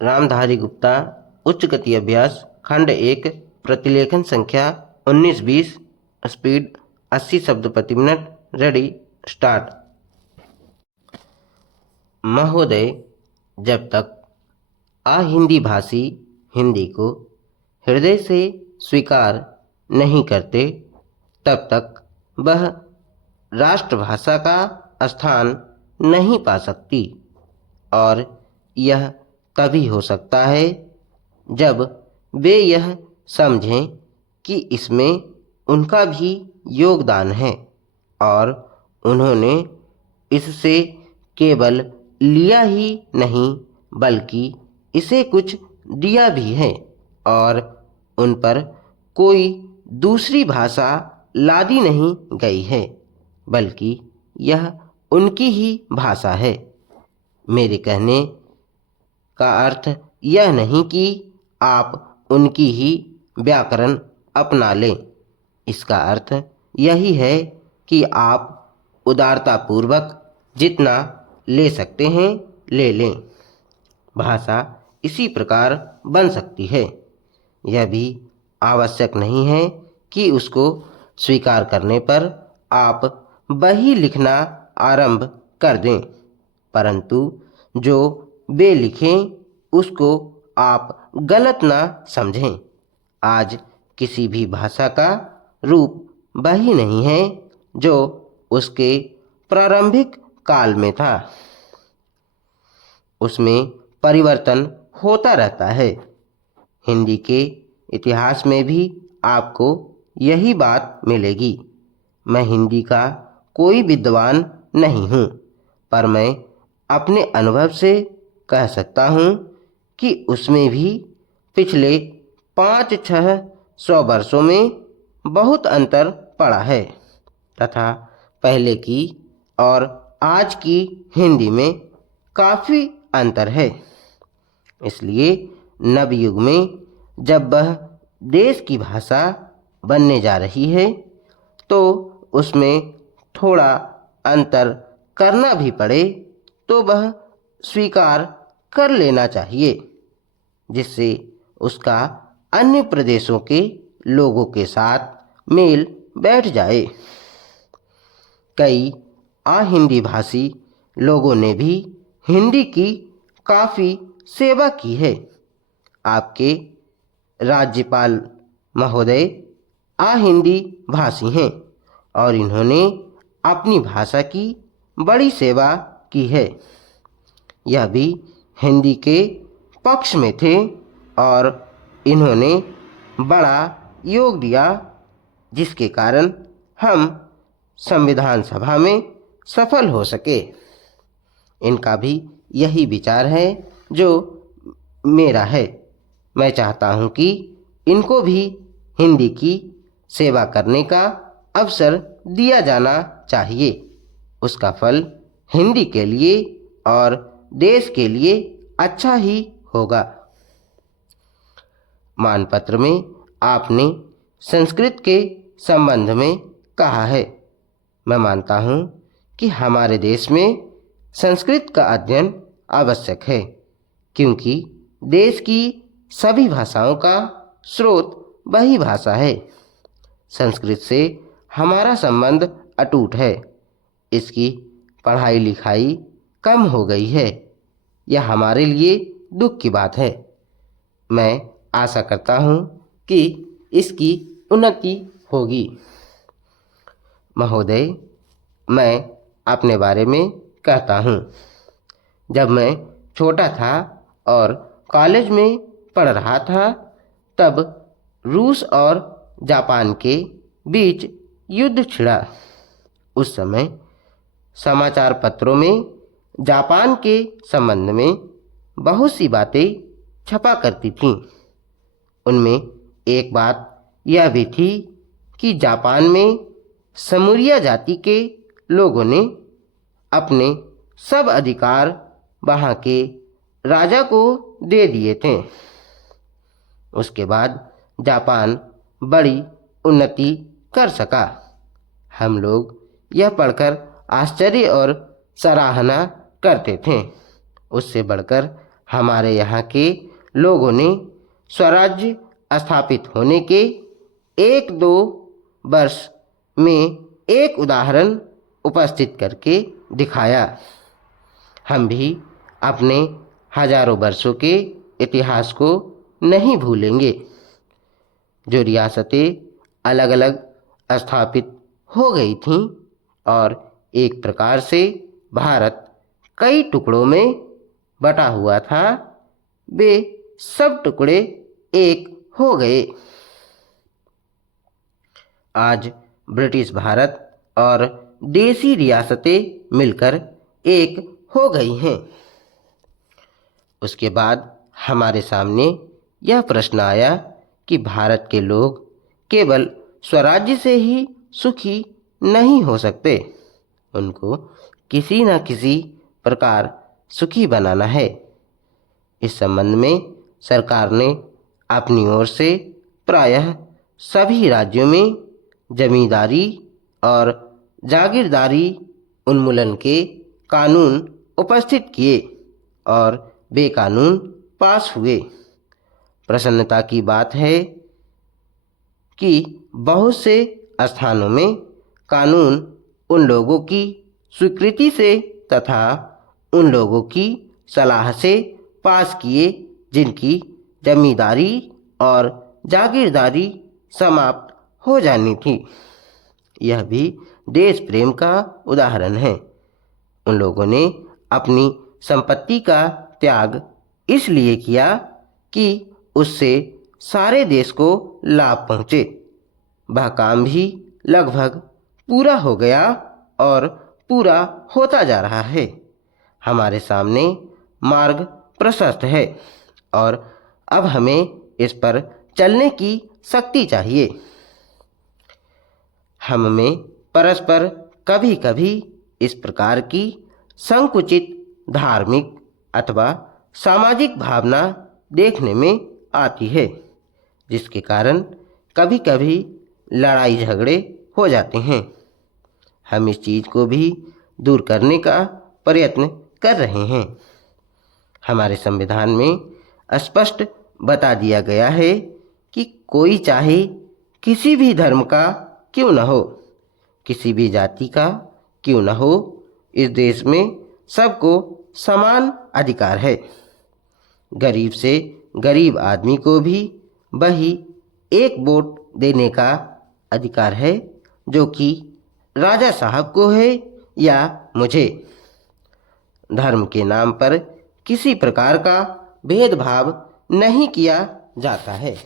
रामधारी गुप्ता उच्च गति अभ्यास खंड 1 प्रतिलेखन संख्या 19-20 स्पीड 80 शब्द प्रति मिनट। Ready start. महोदय, जब तक अहिंदी भाषी हिंदी को हृदय से स्वीकार नहीं करते तब तक वह राष्ट्रभाषा का स्थान नहीं पा सकती, और यह तभी हो सकता है जब वे यह समझें कि इसमें उनका भी योगदान है और उन्होंने इससे केवल लिया ही नहीं बल्कि इसे कुछ दिया भी है, और उन पर कोई दूसरी भाषा लादी नहीं गई है बल्कि यह उनकी ही भाषा है। मेरे कहने का अर्थ यह नहीं कि आप उनकी ही व्याकरण अपना लें। इसका अर्थ यही है कि आप उदारतापूर्वक जितना ले सकते हैं ले लें। भाषा इसी प्रकार बन सकती है। यह भी आवश्यक नहीं है कि उसको स्वीकार करने पर आप वही लिखना आरंभ कर दें, परंतु जो वे लिखें उसको आप गलत ना समझें। आज किसी भी भाषा का रूप वही नहीं है जो उसके प्रारंभिक काल में था। उसमें परिवर्तन होता रहता है। हिंदी के इतिहास में भी आपको यही बात मिलेगी। मैं हिंदी का कोई विद्वान नहीं हूँ, पर मैं अपने अनुभव से कह सकता हूँ कि उसमें भी पिछले 500-600 वर्षों में बहुत अंतर पड़ा है तथा पहले की और आज की हिंदी में काफ़ी अंतर है। इसलिए नवयुग में जब वह देश की भाषा बनने जा रही है तो उसमें थोड़ा अंतर करना भी पड़े तो वह स्वीकार कर लेना चाहिए, जिससे उसका अन्य प्रदेशों के लोगों के साथ मेल बैठ जाए। कई अहिंदी भाषी लोगों ने भी हिंदी की काफ़ी सेवा की है। आपके राज्यपाल महोदय अहिंदी भाषी हैं और इन्होंने अपनी भाषा की बड़ी सेवा की है। यह भी हिंदी के पक्ष में थे और इन्होंने बड़ा योग दिया, जिसके कारण हम संविधान सभा में सफल हो सके। इनका भी यही विचार है जो मेरा है। मैं चाहता हूँ कि इनको भी हिंदी की सेवा करने का अवसर दिया जाना चाहिए। उसका फल हिंदी के लिए और देश के लिए अच्छा ही होगा। मानपत्र में आपने संस्कृत के संबंध में कहा है। मैं मानता हूँ कि हमारे देश में संस्कृत का अध्ययन आवश्यक है, क्योंकि देश की सभी भाषाओं का स्रोत वही भाषा है। संस्कृत से हमारा संबंध अटूट है। इसकी पढ़ाई लिखाई कम हो गई है। यह हमारे लिए दुख की बात है। मैं आशा करता हूँ कि इसकी उन्नति होगी। महोदय, मैं अपने बारे में कहता हूँ। जब मैं छोटा था और कॉलेज में पढ़ रहा था, तब रूस और जापान के बीच युद्ध छिड़ा। उस समय समाचार पत्रों में जापान के संबंध में बहुत सी बातें छपा करती थीं। उनमें एक बात यह भी थी कि जापान में समूरिया जाति के लोगों ने अपने सब अधिकार वहाँ के राजा को दे दिए थे। उसके बाद जापान बड़ी उन्नति कर सका। हम लोग यह पढ़कर आश्चर्य और सराहना करते थे। उससे बढ़कर हमारे यहाँ के लोगों ने स्वराज्य स्थापित होने के 1-2 वर्ष में एक उदाहरण उपस्थित करके दिखाया। हम भी अपने हजारों वर्षों के इतिहास को नहीं भूलेंगे। जो रियासतें अलग अलग स्थापित हो गई थीं और एक प्रकार से भारत कई टुकड़ों में बटा हुआ था, वे सब टुकड़े एक हो गए। आज ब्रिटिश भारत और देसी रियासतें मिलकर एक हो गई हैं। उसके बाद हमारे सामने यह प्रश्न आया कि भारत के लोग केवल स्वराज्य से ही सुखी नहीं हो सकते, उनको किसी न किसी प्रकार सुखी बनाना है। इस संबंध में सरकार ने अपनी ओर से प्रायः सभी राज्यों में जमींदारी और जागीरदारी उन्मूलन के कानून उपस्थित किए और वे कानून पास हुए। प्रसन्नता की बात है कि बहुत से स्थानों में कानून उन लोगों की स्वीकृति से तथा उन लोगों की सलाह से पास किए जिनकी जमींदारी और जागीरदारी समाप्त हो जानी थी। यह भी देश प्रेम का उदाहरण है। उन लोगों ने अपनी संपत्ति का त्याग इसलिए किया कि उससे सारे देश को लाभ पहुँचे। वह काम भी लगभग पूरा हो गया और पूरा होता जा रहा है। हमारे सामने मार्ग प्रशस्त है और अब हमें इस पर चलने की शक्ति चाहिए। हम में परस्पर कभी कभी इस प्रकार की संकुचित धार्मिक अथवा सामाजिक भावना देखने में आती है, जिसके कारण कभी कभी लड़ाई झगड़े हो जाते हैं। हम इस चीज़ को भी दूर करने का प्रयत्न कर रहे हैं। हमारे संविधान में स्पष्ट बता दिया गया है कि कोई चाहे किसी भी धर्म का क्यों न हो, किसी भी जाति का क्यों न हो, इस देश में सबको समान अधिकार है। गरीब से गरीब आदमी को भी वही एक वोट देने का अधिकार है जो कि राजा साहब को है या मुझे। धर्म के नाम पर किसी प्रकार का भेदभाव नहीं किया जाता है।